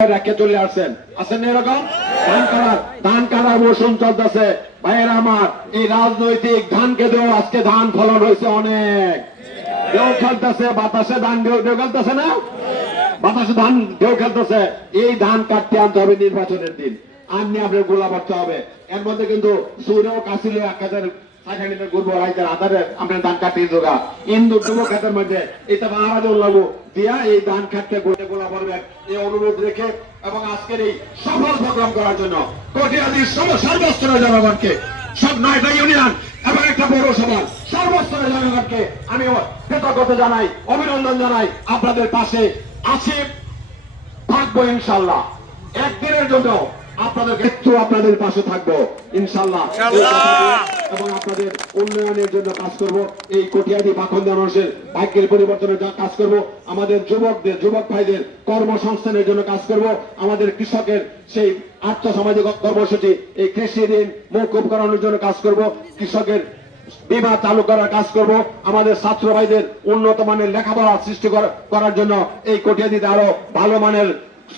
রেখে চলে আসছেন। এরকম? ধান কাটার ধান কাটার মৌসুম চলতেছে। ভাইয়েরা আমার, এই রাজনৈতিক ধান কেঁদেও আজকে ধান ফলন হয়েছে অনেক। ঢেউ খেলতেছে, বাতাসে ধান ঢেউ ঢেউ খেলতেছে না? বাতাসে ধান ঢেউ খেলতেছে। এই ধান কাটতে আনতে হবে নির্বাচনের দিন। আননি আপনার গোলা করতে হবে। এর মধ্যে কিন্তু সুরেও কাশিলে এক হাজার ধান কাটিয়ে যোগা। ইন্দু ডুবো মধ্যে এবং আজকের এই সফল প্রোগ্রাম করার জন্য কটিয়াদির সর্বস্তরের জনগণকে, সব নয়টা ইউনিয়ন এবং একটা পৌরসভা, সর্বস্তরের জনগণকে আমি কৃতজ্ঞতা জানাই, অভিনন্দন জানাই। আপনাদের পাশে আছি। থাকব ইনশাল্লাহ। একদিনের জন্য আপনাদের একটু আপনাদের পাশে থাকব ইনশাল্লাহ। এবং আপনাদের উন্নয়নের জন্য কাজ করব। এই কটিয়াদি পাখন্দা মানুষের ভাগ্যের পরিবর্তনের জন্য কাজ করব। আমাদের যুবকদের যুবক ভাইদের কর্মসংস্থানের জন্য কাজ করব। আমাদের কৃষকের সেই আর্থসামাজিক কর্মসূচি এই কৃষি ঋণ মৌকুব করানোর জন্য কাজ করব। কৃষকের বিমা চালু করার কাজ করব। আমাদের ছাত্র ভাইদের উন্নত মানের লেখাপড়া সৃষ্টি করার জন্য এই কটিয়াদিতে আরও ভালো মানের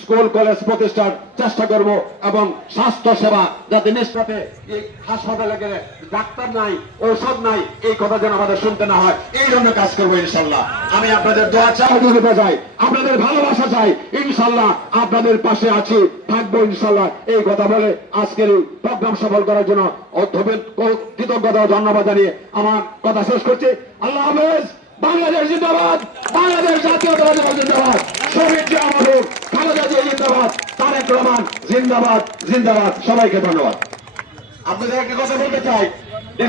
স্কুল, কলেজ প্রতিষ্ঠার চেষ্টা করব এবং স্বাস্থ্য সেবা যাতে নিষ্পাতে এই হাসপাতালে গেলে ডাক্তার নাই, ঔষধ নাই, এই কথা যেন আমাদের শুনতে না হয়। এই জন্য কাজ করব ইনশাল্লাহ। আমি আপনাদের দোয়া সহযোগিতা চাই আপনাদের ভালোবাসা চাই, ইনশাল্লাহ আপনাদের পাশে আছি, থাকব ইনশাল্লাহ। এই কথা বলে আজকের প্রোগ্রাম সফল করার জন্য অধ্যবেন- কৃতজ্ঞতা ধন্যবাদ জানিয়ে আমার কথা শেষ করছি। আল্লাহ হাফেজ। বাংলাদেশ জিন্দাবাদ। বাংলাদেশ দল জিন্দাবাদ। শহীদ রহমান জিন্দাবাদ জিন্দাবাদ সবাইকে ধন্যবাদ। আপনাদের একটা কথা বলতে চাই।